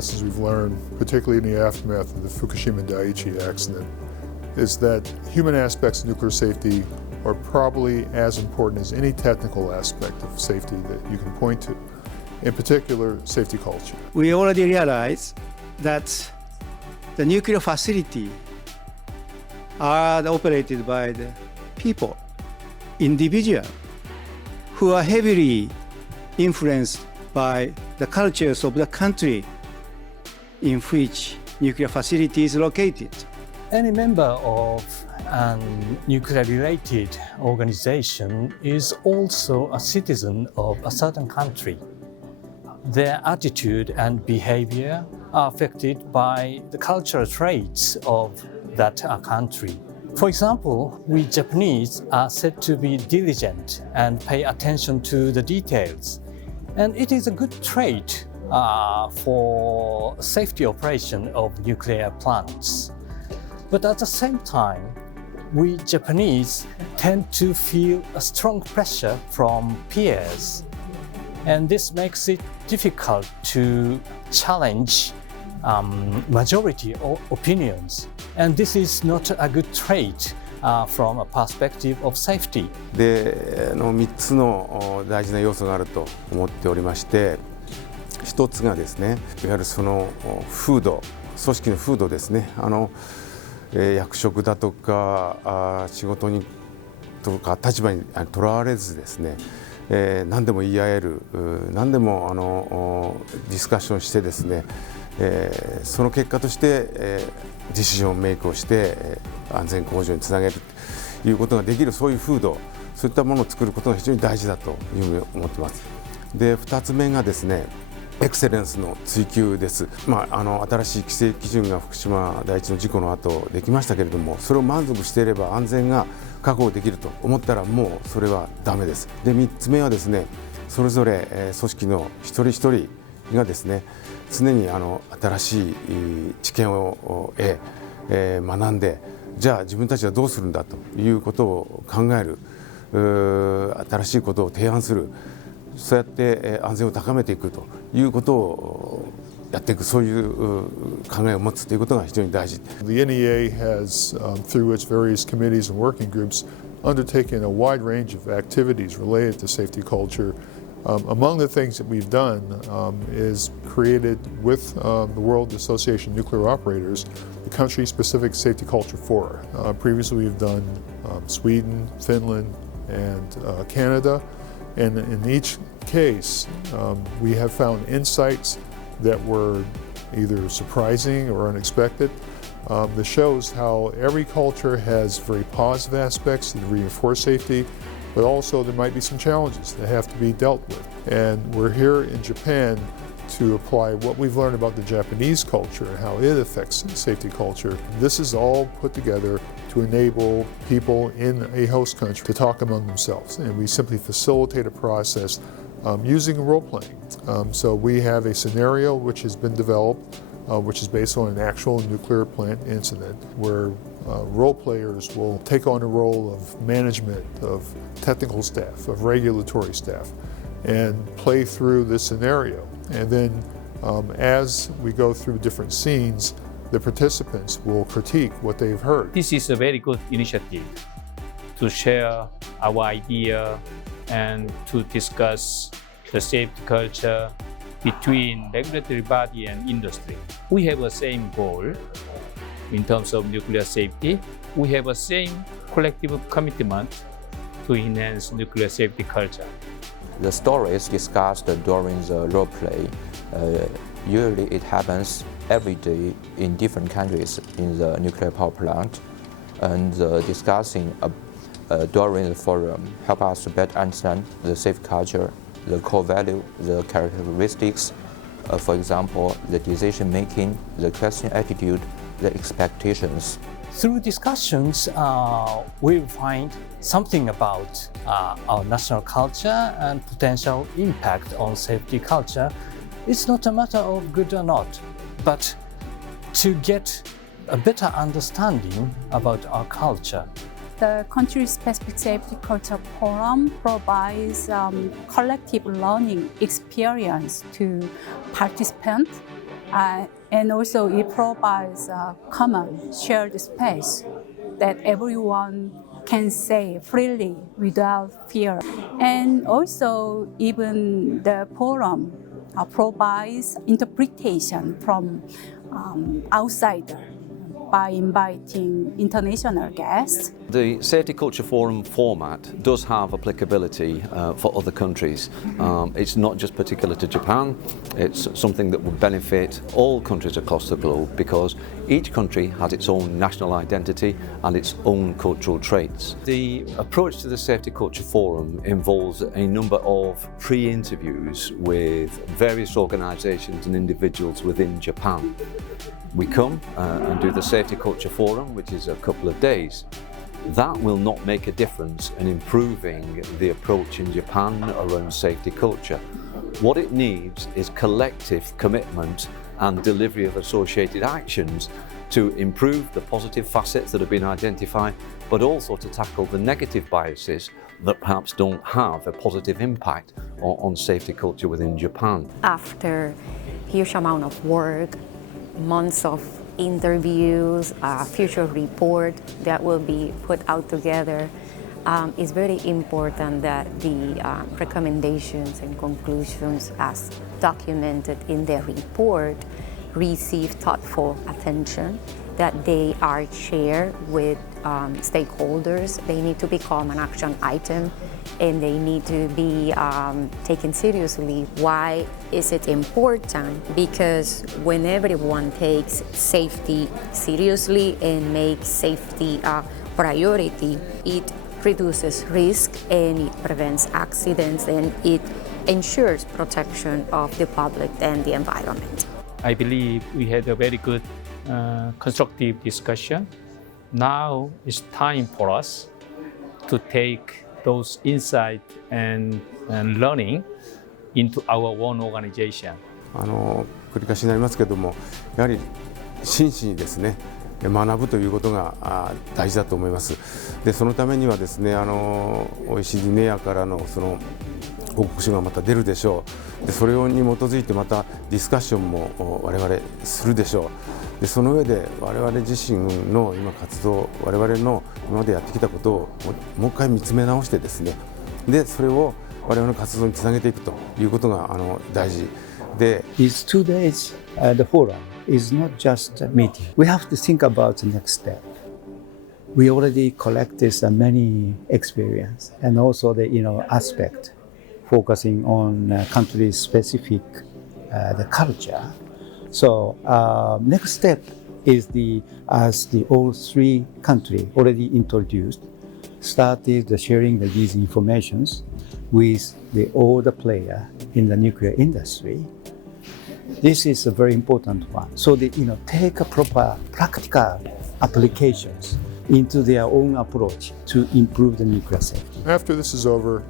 lessons we've learned, particularly in the aftermath of the Fukushima Daiichi accident, is that human aspects of nuclear safety are probably as important as any technical aspect of safety that you can point to, in particular, safety culture. We already realize that the nuclear facility are operated by the people, individuals, who are heavily influenced by the cultures of the country in which nuclear facility is located. Any member of a nuclear-related organization is also a citizen of a certain country. Their attitude and behavior are affected by the cultural traits of that country. For example, we Japanese are said to be diligent and pay attention to the details. And it is a good trait for safety operation of nuclear plants. But at the same time, we Japanese tend to feel a strong pressure from peers. And this makes it difficult to challenge majority opinions. And this is not a good trait from a perspective of safety. で、3つの大事な要素があると思っておりまして、1つがですね、いわゆるその風土、組織の風土ですね。役職だとか仕事にとか立場にとらわれずですね、何でも言い合える、何でもディスカッションしてですね、その結果として、ディシジョンメイクをして、安全向上につなげるということができる、そういう風土、そういったものを作ることが非常に大事だというふうに思っています。で、2つ目がですね、エクセレンスの追求です。新しい規制基準が福島第一の事故の後できましたけれども、それを満足していれば安全が確保できると思ったらもうそれはダメです。で、3つ目はですね、それぞれ組織の一人一人がですね、常に新しい知見を得、学んで、じゃあ自分たちはどうするんだということを考える、新しいことを提案する、そうやって安全を高めていくということをやっていく、そういう考えを持つということが非常に大事。The NEA has, through its various committees and working groups, undertaken a wide range of activities related to safety culture. Among the things that we've done is created with the World Association of Nuclear Operators the country-specific safety culture forum. Previously we've done Sweden, Finland, and Canada. And in each case, we have found insights that were either surprising or unexpected. That shows how every culture has very positive aspects that reinforce safety, but also there might be some challenges that have to be dealt with. And we're here in Japan to apply what we've learned about the Japanese culture and how it affects safety culture. This is all put together to enable people in a host country to talk among themselves. And we simply facilitate a process using role-playing. So we have a scenario which has been developed, which is based on an actual nuclear plant incident, where role players will take on the role of management, of technical staff, of regulatory staff, and play through this scenario. And then as we go through different scenes, the participants will critique what they've heard. This is a very good initiative to share our idea and to discuss the safety culture between regulatory body and industry. We have the same goal in terms of nuclear safety. We have the same collective commitment to enhance nuclear safety culture. The stories discussed during the role play, usually it happens every day in different countries in the nuclear power plant, and discussing during the forum help us to better understand the safety culture, the core value, the characteristics, for example, the decision making, the question attitude, the expectations. Through discussions, we find something about our national culture and potential impact on safety culture. It's not a matter of good or not, but to get a better understanding about our culture. The country-specific safety culture forum provides collective learning experience to participants And also it provides a common shared space that everyone can say freely without fear. And also even the forum provides interpretation from outsider by inviting international guests. The Safety Culture Forum format does have applicability for other countries. It's not just particular to Japan, it's something that would benefit all countries across the globe because each country has its own national identity and its own cultural traits. The approach to the Safety Culture Forum involves a number of pre-interviews with various organisations and individuals within Japan. We come and do the Safety Culture Forum, which is a couple of days. That will not make a difference in improving the approach in Japan around safety culture. What it needs is collective commitment and delivery of associated actions to improve the positive facets that have been identified, but also to tackle the negative biases that perhaps don't have a positive impact on safety culture within Japan. After a huge amount of work, months of interviews, future report that will be put out together, it's very important that the recommendations and conclusions as documented in the report receive thoughtful attention, that they are shared with stakeholders. They need to become an action item and they need to be taken seriously. Why is it important? Because when everyone takes safety seriously and makes safety a priority, it reduces risk and it prevents accidents and it ensures protection of the public and the environment. I believe we had a very good constructive discussion. Now it's time for us to take those insights and learning into our own organization. 繰り返しになりますけども、やはり真摯にですね、学ぶということが大事だと思います。で、そのためにはですね、OECD ネアからのその報告書がまた出るでしょう。で、それに基づいてまたディスカッションも我々するでしょう。で、その上で我々自身の今活動、我々の今までやってきたことをもう一回見つめ直してですね、で、それを我々の活動につなげていくということが大事で。These 2 days at the forum is not just a meeting. We have to think about the next step. We already collected many experience and also the aspect focusing on country-specific the culture. So next step is as all 3 countries already introduced, started sharing these informations with all the players in the nuclear industry. This is a very important one. So they take a proper practical applications into their own approach to improve the nuclear safety. After this is over,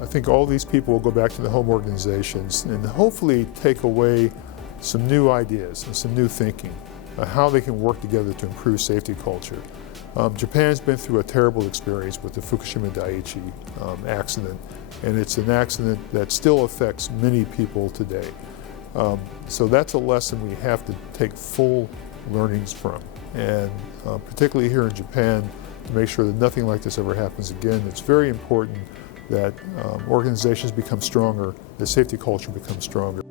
I think all these people will go back to the home organizations and hopefully take away some new ideas and some new thinking, how they can work together to improve safety culture. Japan's been through a terrible experience with the Fukushima Daiichi accident, and it's an accident that still affects many people today. So that's a lesson we have to take full learnings from, and particularly here in Japan, to make sure that nothing like this ever happens again. It's very important that organizations become stronger, the safety culture becomes stronger.